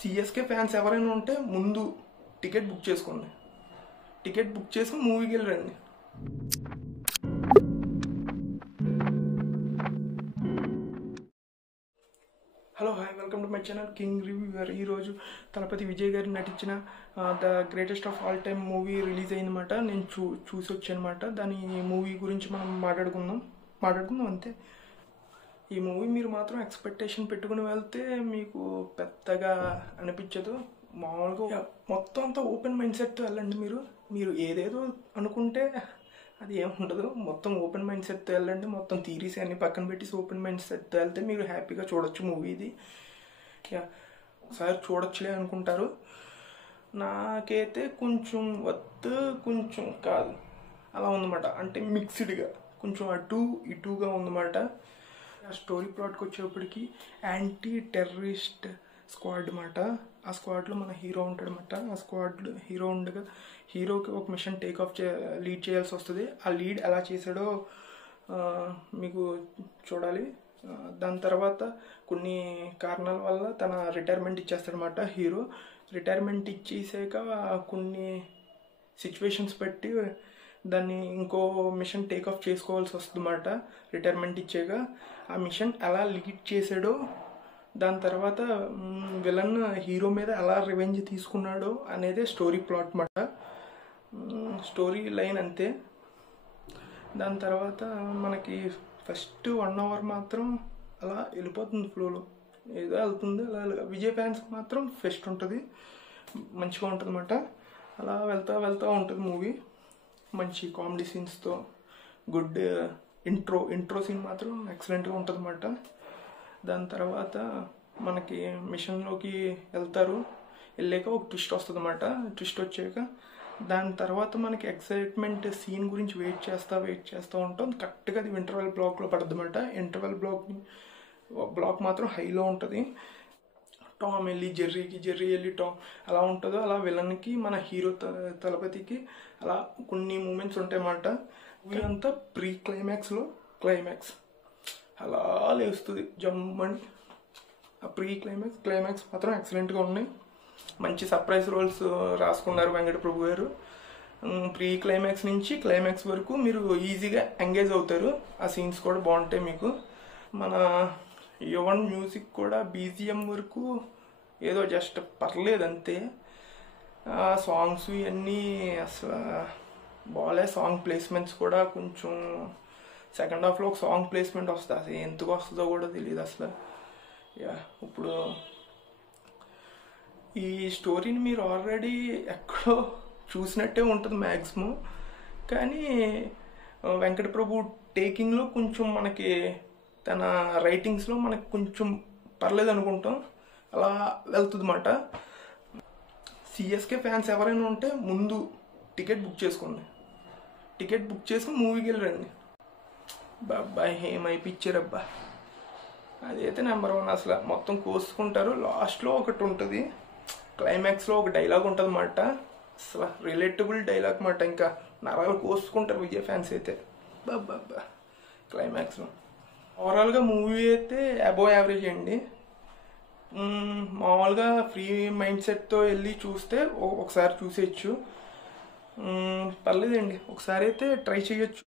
CSK fans ఎవరైనా ఉంటే ముందు టికెట్ బుక్ చేసుకోండి. టికెట్ బుక్ చేసుకుని మూవీకి వెళ్ళి రండి. Hello hi, welcome to my channel king reviewer. ఈరోజు తలపతి విజయ్ గారు నటించిన the greatest of all time movie release అయిందన్నమాట. నేను చూసి వచ్చానమాట. దాని మూవీ గురించి మనం మాట్లాడుకుందాం అంతే. ఈ మూవీ మీరు మాత్రం ఎక్స్పెక్టేషన్ పెట్టుకుని వెళ్తే మీకు పెద్దగా అనిపించదు. మామూలుగా మొత్తం అంతా ఓపెన్ మైండ్ సెట్తో వెళ్ళండి. మీరు ఏదేదో అనుకుంటే అది ఏముండదు. మొత్తం ఓపెన్ మైండ్ సెట్తో వెళ్ళండి. మొత్తం థీరీస్ అన్ని పక్కన పెట్టేసి ఓపెన్ మైండ్ సెట్తో వెళ్తే మీరు హ్యాపీగా చూడొచ్చు మూవీ. ఇది ఒకసారి చూడొచ్చులే అనుకుంటారు. నాకైతే కొంచెం కొంచెం కాదు అలా ఉందన్నమాట. అంటే మిక్స్డ్గా కొంచెం అటు ఇటుగా ఉందన్నమాట. ఆ స్టోరీ ప్లాట్కి వచ్చేప్పటికి యాంటీ టెర్రరిస్ట్ స్క్వాడ్ అన్నమాట. ఆ స్క్వాడ్లో మన హీరో ఉంటాడనమాట. ఆ స్క్వాడ్లో హీరో ఉండగా హీరోకి ఒక మిషన్ టేక్ ఆఫ్ లీడ్ చేయాల్సి వస్తుంది. ఆ లీడ్ ఎలా చేశాడో మీకు చూడాలి. దాని తర్వాత కొన్ని కారణాల వల్ల తన రిటైర్మెంట్ ఇచ్చేస్తాడనమాట. హీరో రిటైర్మెంట్ ఇచ్చేసాక కొన్ని సిచ్యువేషన్స్ బట్టి దాన్ని ఇంకో మిషన్ టేక్ ఆఫ్ చేసుకోవాల్సి వస్తుంది అన్నమాట. రిటైర్మెంట్ ఇచ్చాక ఆ మిషన్ ఎలా లీడ్ చేశాడో, దాని తర్వాత విలన్ హీరో మీద ఎలా రివెంజ్ తీసుకున్నాడో అనేదే స్టోరీ ప్లాట్ అన్నమాట. స్టోరీ లైన్ అంతే. దాని తర్వాత మనకి ఫస్ట్ 1 అవర్ మాత్రం అలా వెళ్ళిపోతుంది ఫ్లోలో, ఏదో వెళ్తుంది అలా. విజయ్ ఫ్యాన్స్ మాత్రం ఫెస్ట్ ఉంటుంది, మంచిగా ఉంటుంది అన్నమాట. అలా వెళ్తూ ఉంటుంది మూవీ. మంచి కామెడీ సీన్స్తో గుడ్ ఇంట్రో సీన్ మాత్రం ఎక్సలెంట్గా ఉంటుంది అన్నమాట. దాని తర్వాత మనకి మిషన్లోకి వెళ్తారు. వెళ్ళాక ఒక ట్విస్ట్ వస్తుంది అన్నమాట. ట్విస్ట్ వచ్చాక దాని తర్వాత మనకి ఎక్సైట్మెంట్ సీన్ గురించి వెయిట్ చేస్తూ ఉంటాం. కరెక్ట్గా అది ఇంటర్వెల్ బ్లాక్లో పడుతుంది అన్నమాట. ఇంటర్వెల్ బ్లాక్ మాత్రం హైలో ఉంటుంది. టామ్ వెళ్ళి జెర్రీ వెళ్ళి టామ్ అలా ఉంటుందో అలా విలన్కి మన హీరో తలపతికి అలా కొన్ని మూమెంట్స్ ఉంటాయి అన్నమాట. ఇవి అంతా ప్రీ క్లైమాక్స్ అలా లేస్తుంది జమ్మని. ఆ ప్రీ క్లైమాక్స్ మాత్రం ఎక్సలెంట్గా ఉన్నాయి. మంచి సర్ప్రైజ్ రోల్స్ రాసుకున్నారు వెంకట ప్రభు గారు. ప్రీ క్లైమాక్స్ నుంచి క్లైమాక్స్ వరకు మీరు ఈజీగా ఎంగేజ్ అవుతారు. ఆ సీన్స్ కూడా బాగుంటాయి మీకు. మన యువన్ మ్యూజిక్ కూడా బీజిఎం వరకు ఏదో జస్ట్ పర్లేదు అంతే. సాంగ్స్ ఇవన్నీ అసలు బాగాలే. సాంగ్ ప్లేస్మెంట్స్ కూడా కొంచెం సెకండ్ హాఫ్లో ఒక సాంగ్ ప్లేస్మెంట్ వస్తుంది, అసలు ఎందుకు వస్తుందో కూడా తెలియదు అసలు. ఇప్పుడు ఈ స్టోరీని మీరు ఆల్రెడీ ఎక్కడో చూసినట్టే ఉంటుంది మ్యాక్సిమం. కానీ వెంకట ప్రభు టేకింగ్లో కొంచెం మనకి తన రైటింగ్స్లో మనకి కొంచెం పర్లేదు అనుకుంటాం. అలా వెళ్తుంది అన్నమాట. సిఎస్కే ఫ్యాన్స్ ఎవరైనా ఉంటే ముందు టికెట్ బుక్ చేసుకోండి. టికెట్ బుక్ చేసుకుని మూవీకి వెళ్ళి రండి. బాబా ఏమైపిచ్చారబ్బా, అదైతే నెంబర్ 1 అసలు. మొత్తం కోసుకుంటారు. లాస్ట్లో ఒకటి ఉంటుంది, క్లైమాక్స్లో ఒక డైలాగ్ ఉంటుంది అన్నమాట. అసలు రిలేటబుల్ డైలాగ్ అన్నమాట. ఇంకా నరాలు కోసుకుంటారు విజయ్ ఫ్యాన్స్ అయితే. బాబా క్లైమాక్స్లో ఓవరాల్గా మూవీ అయితే అబోవ్ యావరేజ్ అండి. మామూలుగా ఫ్రీ మైండ్ సెట్తో వెళ్ళి చూస్తే ఒకసారి చూసేయచ్చు, పర్లేదండి. ఒకసారి అయితే ట్రై చేయొచ్చు.